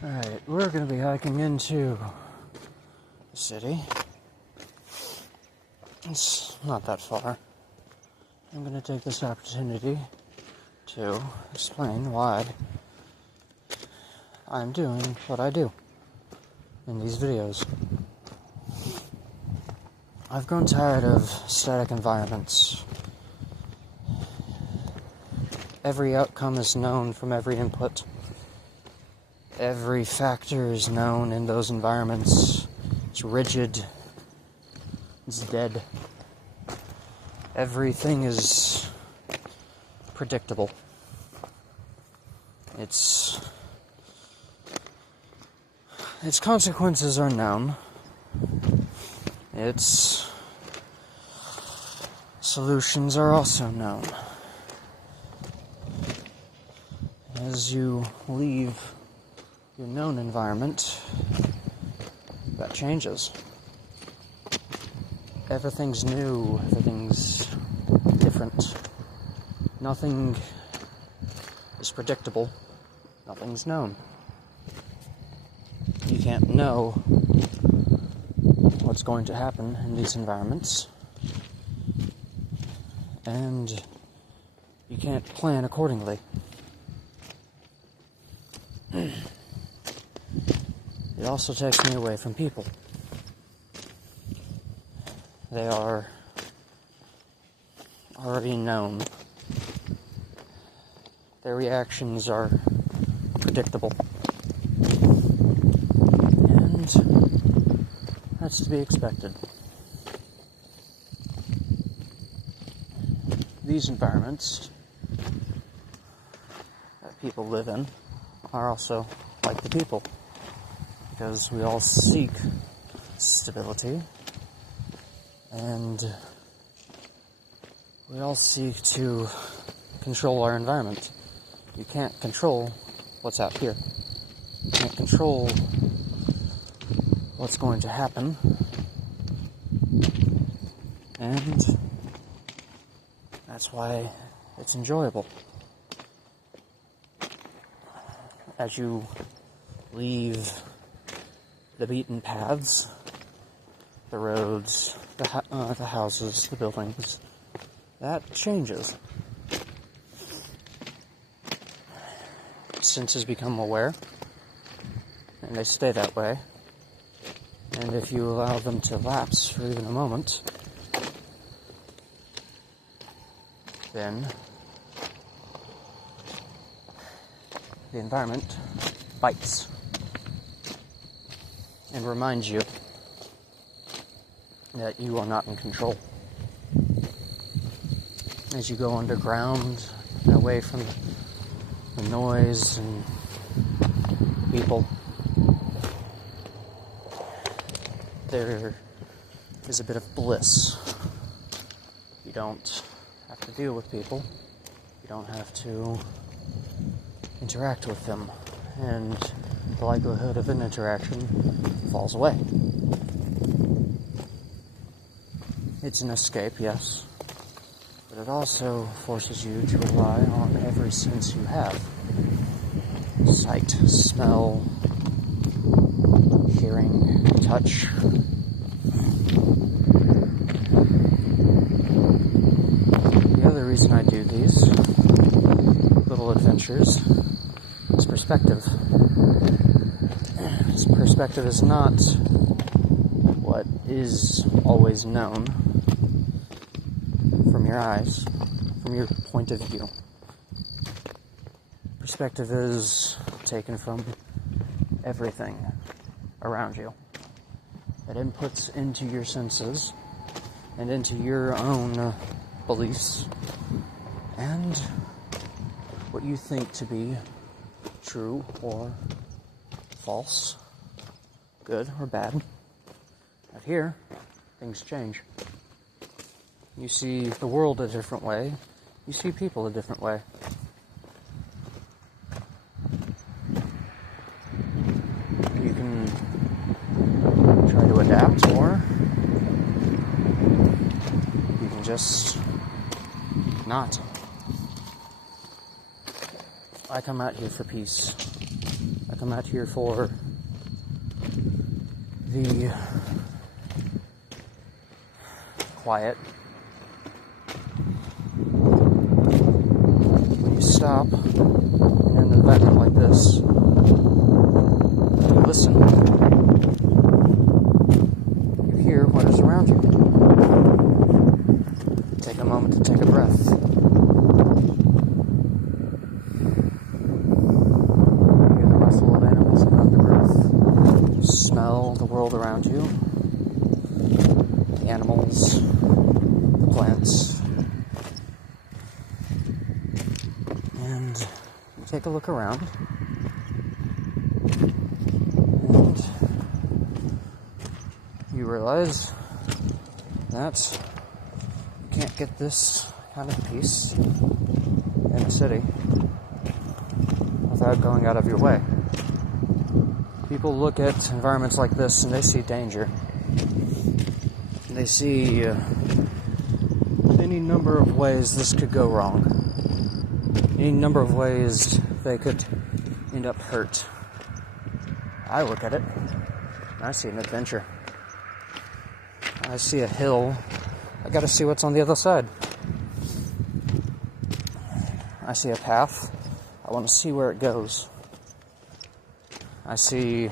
Alright, we're going to be hiking into the city. It's not that far. I'm going to take this opportunity to explain why I'm doing what I do in these videos. I've grown tired of static environments. Every outcome is known from every input. Every factor is known in those environments. It's rigid. It's dead. Everything is predictable. Its consequences are known. Its solutions are also known. As you leave your known environment, that changes. Everything's new, everything's different. Nothing is predictable, nothing's known. You can't know what's going to happen in these environments, and you can't plan accordingly. It also takes me away from people. They are already known. Their reactions are predictable. And that's to be expected. These environments that people live in are also like the people, because we all seek stability, and we all seek to control our environment. You can't control what's out here. You can't control what's going to happen, and that's why it's enjoyable. As you leave the beaten paths, the roads, the houses, the buildings, that changes. Senses become aware, and they stay that way. And if you allow them to lapse for even a moment, then the environment bites and reminds you that you are not in control. As you go underground and away from the noise and people, there is a bit of bliss. You don't have to deal with people. You don't have to interact with them, and the likelihood of an interaction falls away. It's an escape, yes, but it also forces you to rely on every sense you have. Sight, smell, hearing, touch. The other reason I do these little adventures is perspective. Perspective is not what is always known from your eyes, from your point of view. Perspective is taken from everything around you. It inputs into your senses and into your own beliefs and what you think to be true or false, good or bad. But here, things change. You see the world a different way. You see people a different way. You can try to adapt, or you can just not. I come out here for peace. I I'm out here for the quiet. When you stop in an environment like this, you listen. You hear what is around you. Take a moment to take a breath. Hear the rustle of animals and undergrowth. Smell the world around you. The animals, the plants. And take a look around. And you realize that you can't get this kind of peace in a city without going out of your way. People look at environments like this and they see danger. They see any number of ways this could go wrong. Any number of ways they could end up hurt. I look at it and I see an adventure. I see a hill. I gotta see what's on the other side. I see a path. I want to see where it goes. I see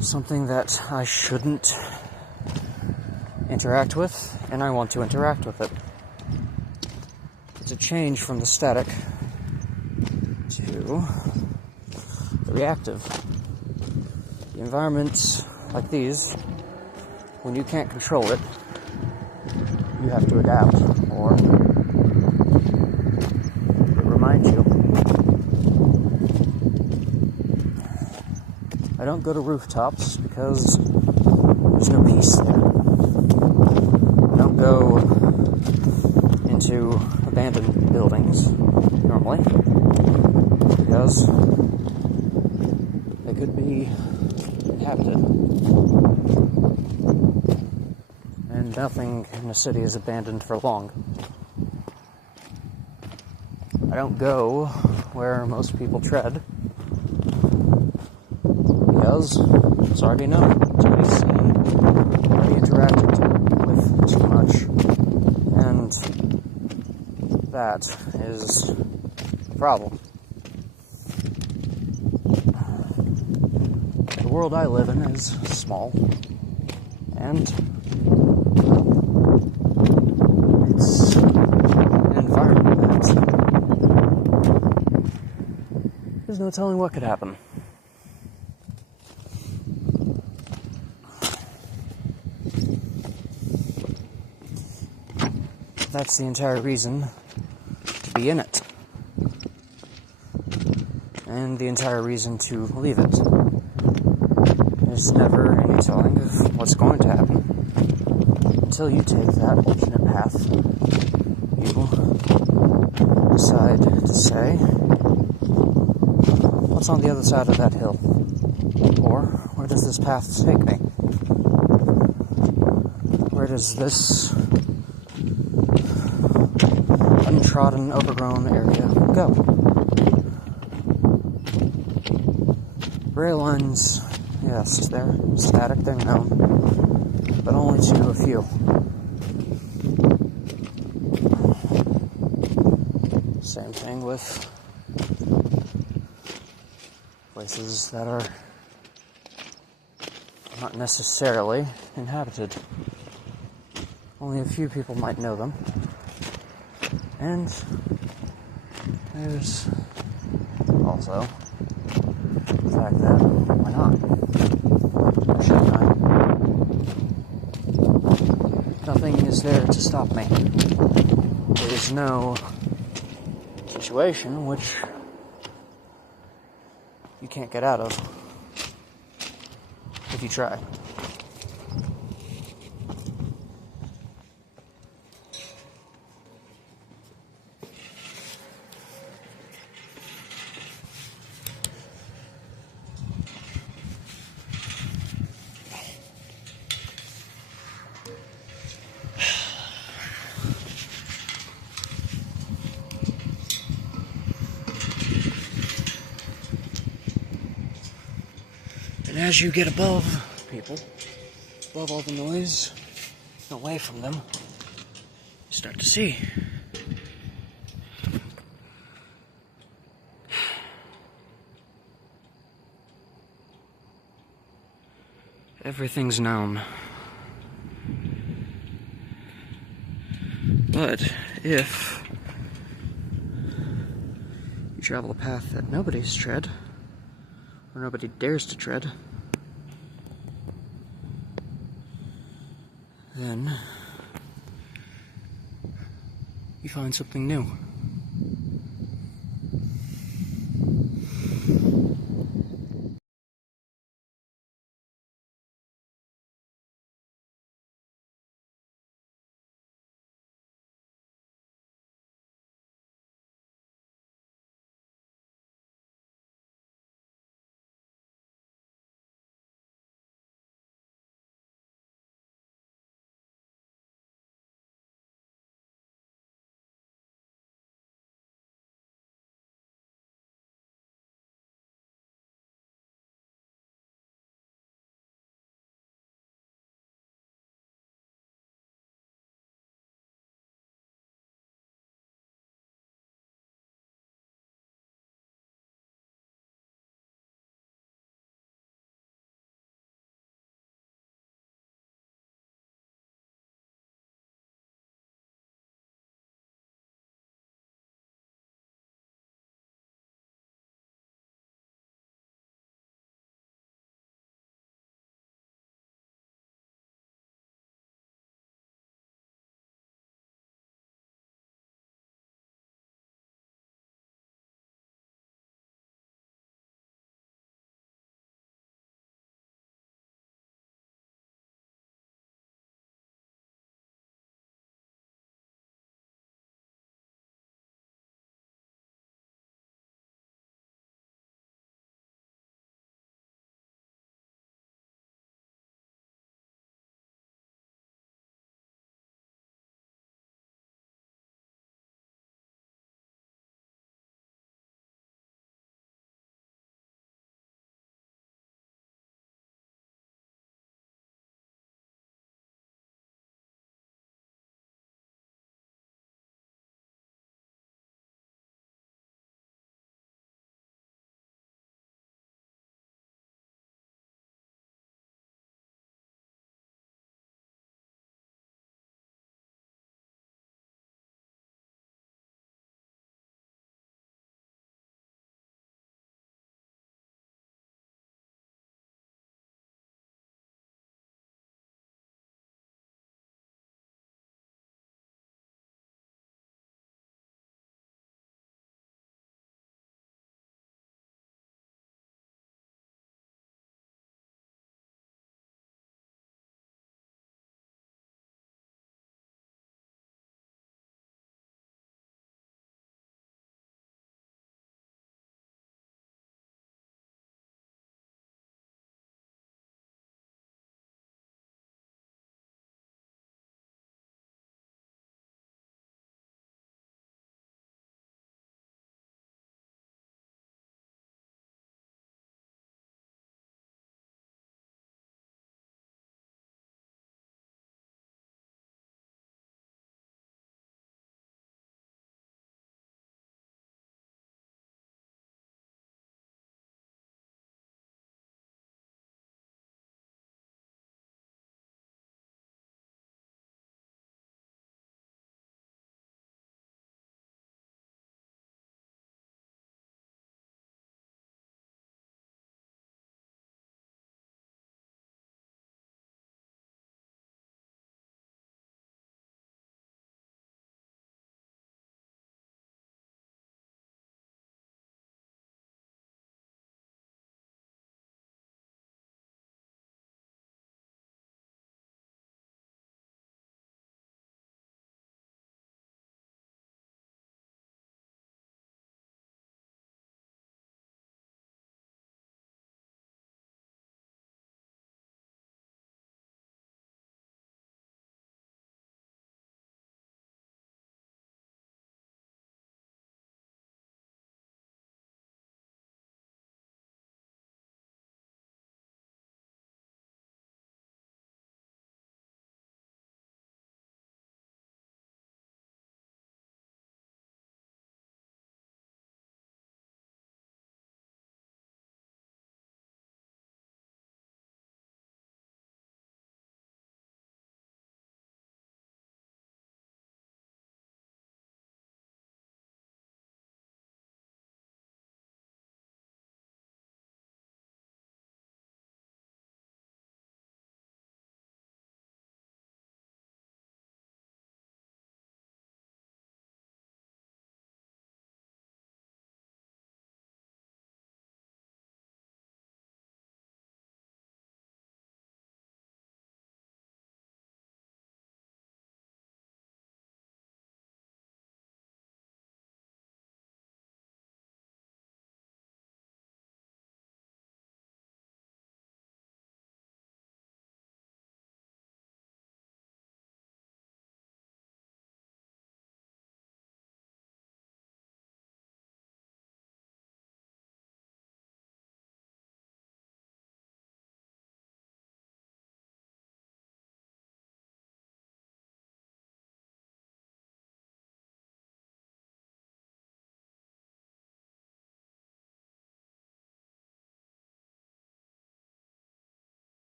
something that I shouldn't interact with, and I want to interact with it. It's a change from the static to the reactive. The environments like these, when you can't control it, you have to adapt, or it reminds you. I don't go to rooftops because there's no peace there. I don't go into abandoned buildings normally because they could be inhabited. And nothing in a city is abandoned for long. I don't go where most people tread because it's already known, it's already seen, already interacted with too much, and that is the problem. The world I live in is small, and it's an environment that there's no telling what could happen. That's the entire reason to be in it. And the entire reason to leave it. There's never any telling of what's going to happen until you take that alternate path. You decide to say, what's on the other side of that hill? Or where does this path take me? Where does this untrodden, overgrown area go? Rail lines, yes, they're static, they're known, but only to a few. Same thing with places that are not necessarily inhabited. Only a few people might know them. And there's also the fact that, why not? Why shouldn't I? Nothing is there to stop me. There is no situation which you can't get out of if you try. And as you get above people, above all the noise, away from them, you start to see. Everything's known. But if you travel a path that nobody's tread, or nobody dares to tread, then you find something new.